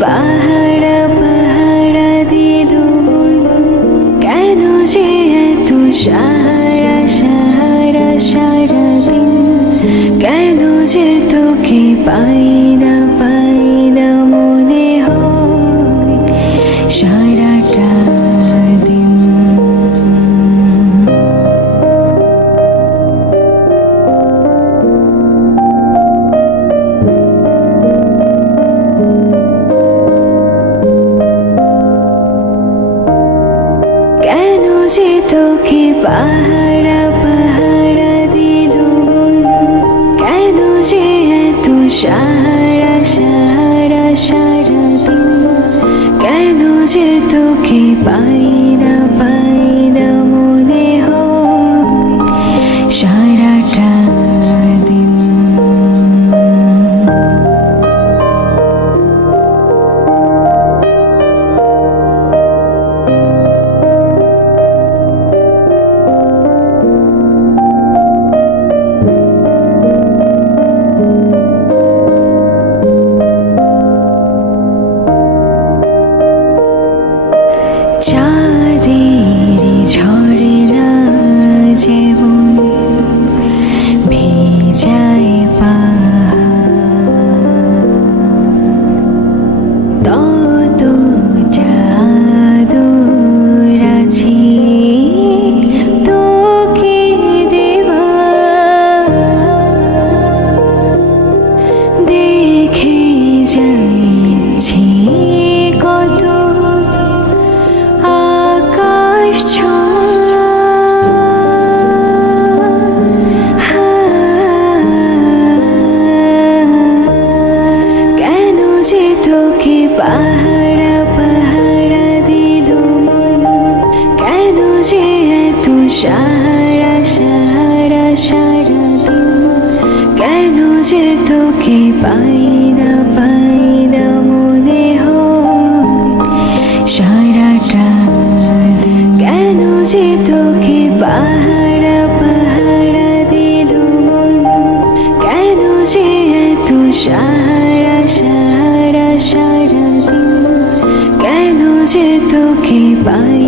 পাহারা পাহারা দিল কেন যে এত সাহারা সাহারা সারাদিন কেন যে তোকে পাই না মনে হয় সারাটা দিন কেন যে তোকে পাহারা পাহারা দিল কেন যে এত সাহারা সাহারা সারাদিন কেন যে তোকে পাই না মনে হয় সারাটা দিন চাঁদের ঝরে না যেমন ভেজায় ততটা আদর আছে তোকে দেওয়া দেখে যাচ্ছি কত কেন যে তোকে পাহারা পাহারা দিল কেন যে এত সাহারা সাহারা সারাদিন কেন যে তোকে পাই না মনে হয় সারাটা দিন কেন যে তোকে পাহারা পাহারা দিল কেন যে এত সাহারা সাহারা সারাদিন কেন যে তোকে পাই